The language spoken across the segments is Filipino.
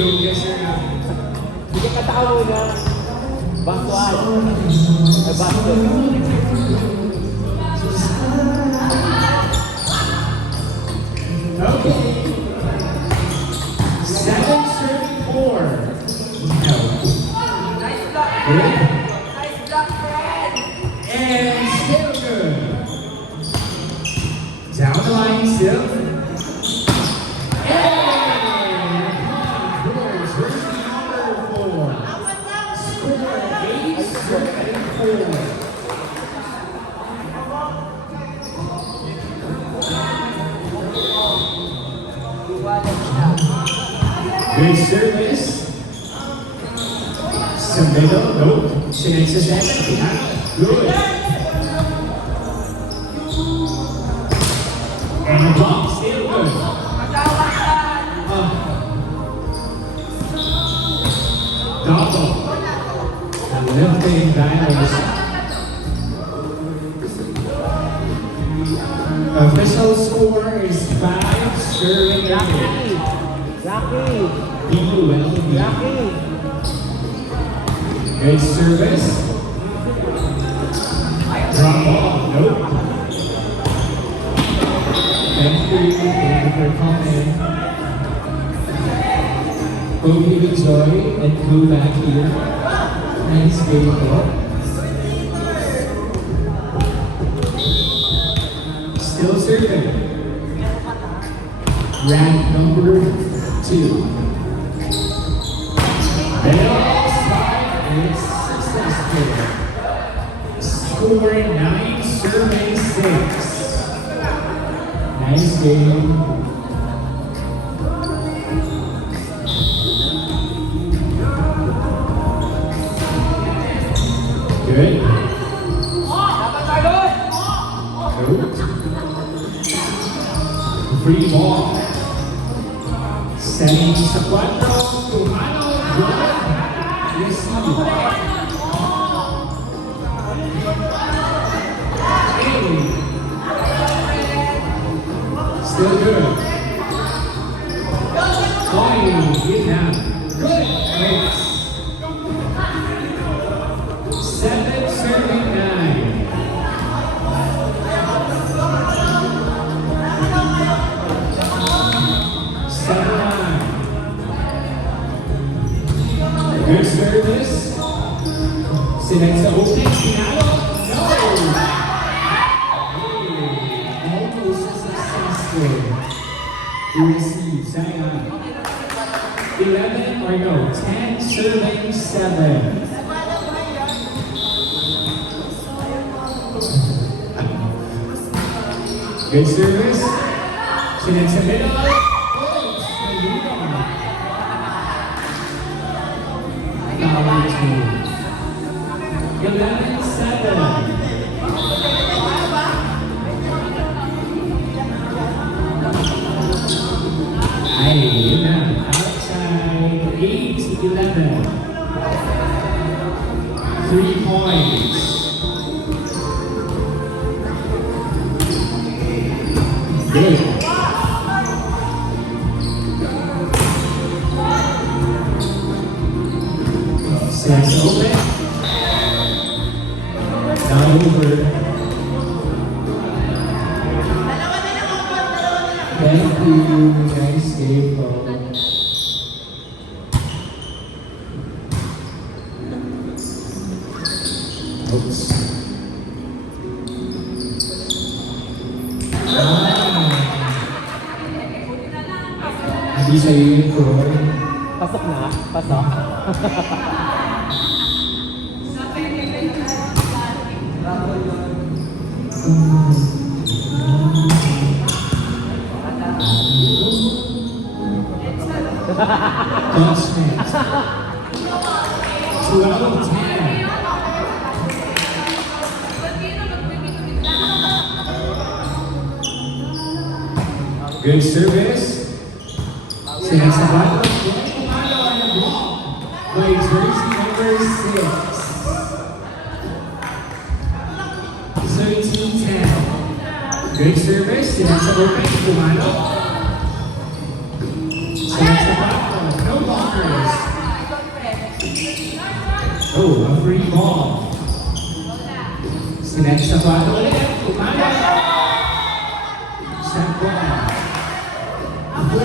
you. Yes, sir. Sige, kataka muna. Basuan. Ay, baso. Okay. 7-4. No. Nice block. Good. Nice block, Fred. And still good. Down the line still. And George, where's the number 4? Score 8-4. Good service. Sa middle, nope. Sinay sa second. Good. And the block, still good. Double. And lifting dials. Official score is 5, serving Lucky. Lucky. B-U-L-D. Lucky. Good service. Drop ball, nope. Thank you for coming. Hope you enjoy and go back here. Nice game, bro. Still serving. Rank number 2. Bell spike is successful. Score 9, serving 6. Nice game. Good. Good. Free ball. Setting sa 4. Tumano. Good. Receive. Still good. Get down. Good. Thanks. 7, serving 9. Good service. Sinay sa opening. Sinalo. No. Almost successful. To receive. Sayang. 11 or no. 10 serving 7. Good service. Sinay sa middle. Power 2. 11-7. Ay, yun na. Outside 8-11. 3 points. Good. Sets open. Not over. Thank you. Nice game, bro. Oops. Hindi sa'yo yun, bro. Pasok na. Pasok. Constant. 12-10. Good service. Sinay sa bottom. Pumalo on the block by jersey number 6. 13-10. Good service. Sinay sa open. Pumalo. Sinay sa bottom. No ball. Mars. Oh, a free ball. Sinet sa bato ulit. Kumana. Set ball. 14-10.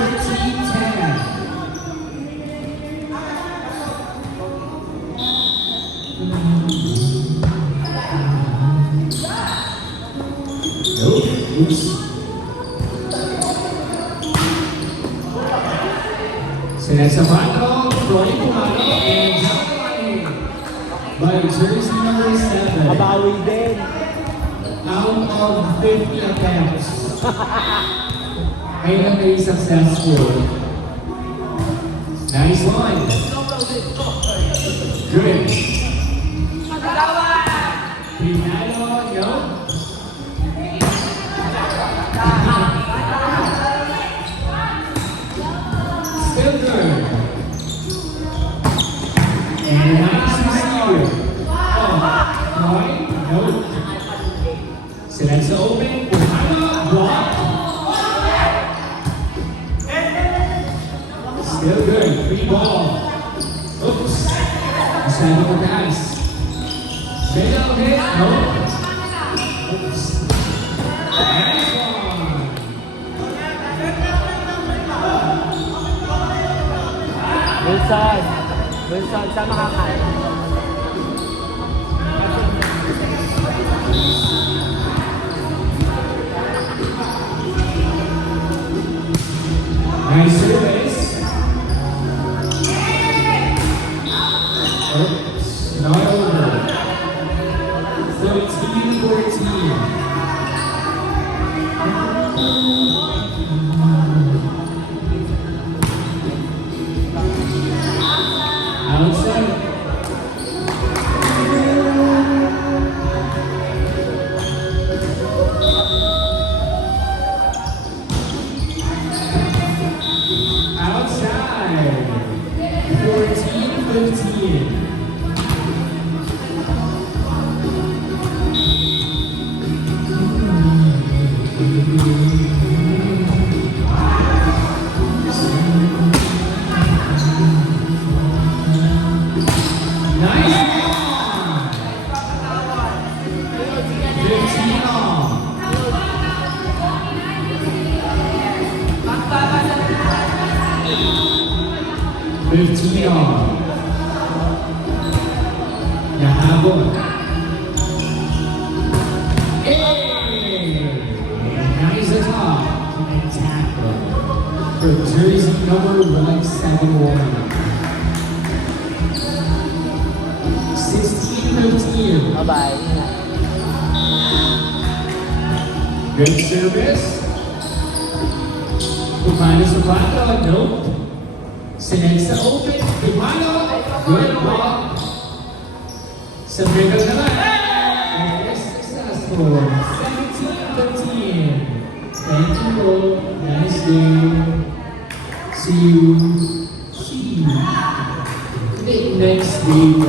Nope. Oops. Sinet sa bato. Troy Kumano and Johnny by jersey number 7. Mabawi din. Out of 50 attempts. Ay na very successful. Nice one. Good. Pinalo, no? Still good. And a nice receiver. Oh, Roy, no. Select the open. Pinalo, block. Still good. Free ball. Oops. Masyado mataas. Middle hit. No. Oops. Nice one. Wilson. Wilson, saan makakain? Nice service. Oops. Not over. 13-14. Outside. Outside. 14-15. Nice one. 15 all. 15 all. Nahabol. Hey! Nice attack. And tackle. For jersey number 171. 16-15. Bye-bye. Good service. Kumano sa bato. Nope. Sinet sa open. Kumano. Good ball. Sa middle naman. Very successful. 17-15. Thank you. Nice game. See you. See you. Next day.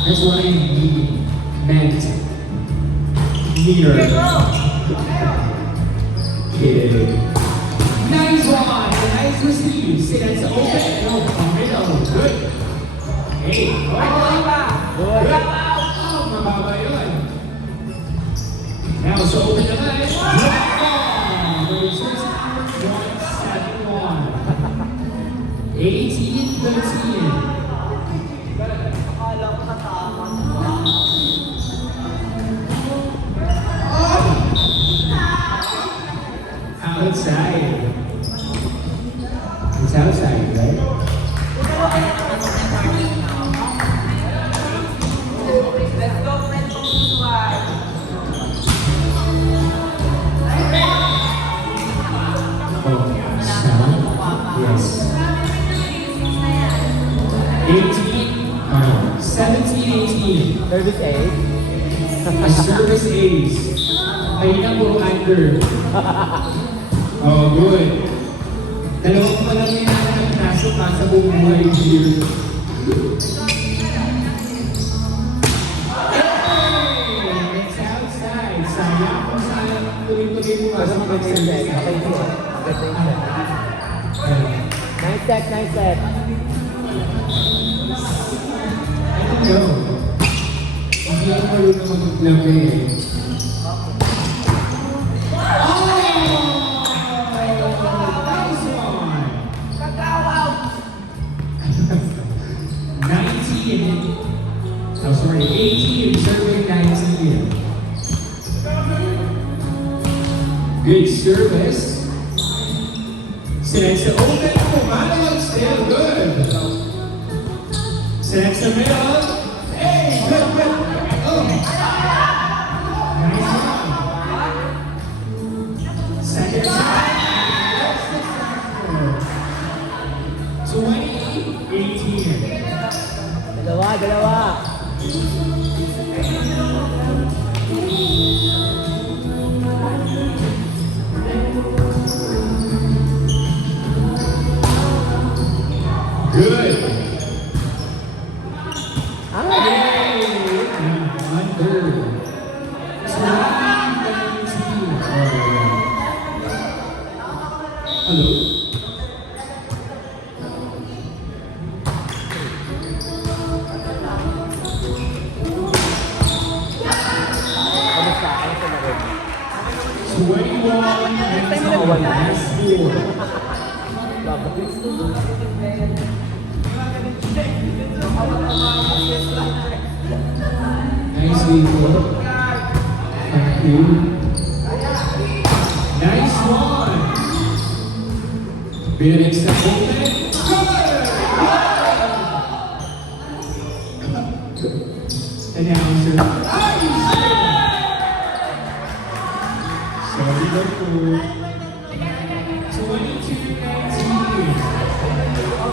That's why he meant near. Kid. Nice one. Nice receive. See, that's open. No, middle. Good. Hey, Good. Good. Oh, mababa yun. Now, so open naman. Good ball. Versus 171. 18-13. Outside. It's outside, right? Let's go, friends. Oh, sound? Yes. 17-18. Service A. A service ace. Ayun po under. Oh, good. Dalawang pa lang yung nakapasok pa sa buong buhay here. Hey! It's outside. Sayang kung sayang tuloy-tuloy mo pa sa mga service. Okay, good. Good thing. Nice set, nice set. go. Hindi ako marunong mag-labi eh. Oh! Nice one! 19. Oh, sorry, 18 serving 19. Good service. Sends the open. Oh, Manuel still good. Sends the middle. Hey, good, good. Oh. Nice one. Second time. 20-18. Dalawa. Good. Ah, Yay! Under. 20-19. Hello? kamusta? Ano sa laro? 21-19. Last four. Nice lead. Thank you. Nice one. Bit of extra movement. Announcer. Sorry, Liverpool. 22-19.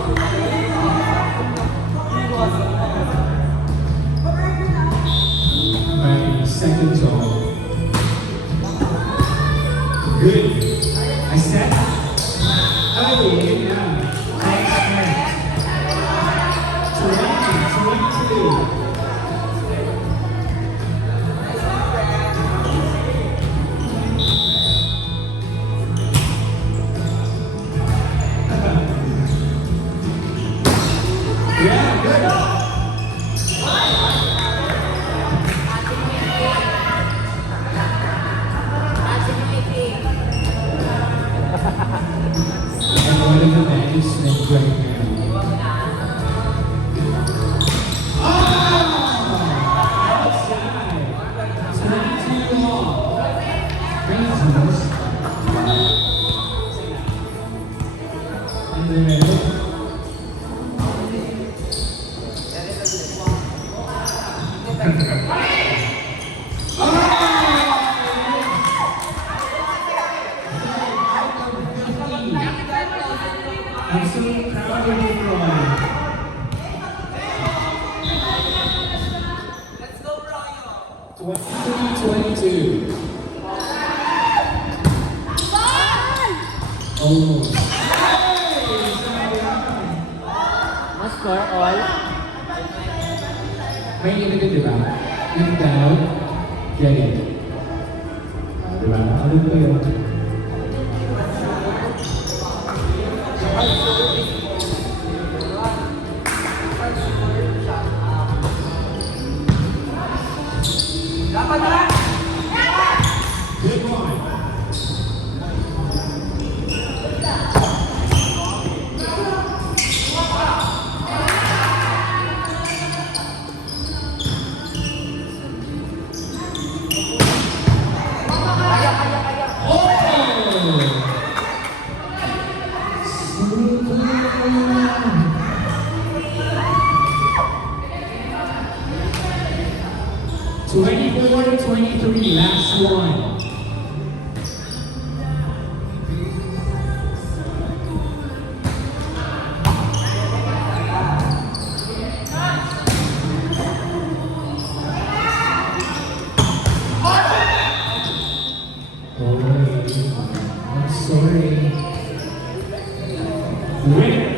My second song. Good. I said, oh yeah. Next, 20-22. Yeah, good. And one of the management right now. Outside. 22 off. Rangers. And then I'm so proud of you, Roy. Let's go, Royal. 23-22. Almost. Mas score all. May ganito, di ba? Yung down, ganyan. Di ba? Ano ba yun? Dapat na! Good one. Oh! 24-23, last one. Oh, I'm sorry. Winner.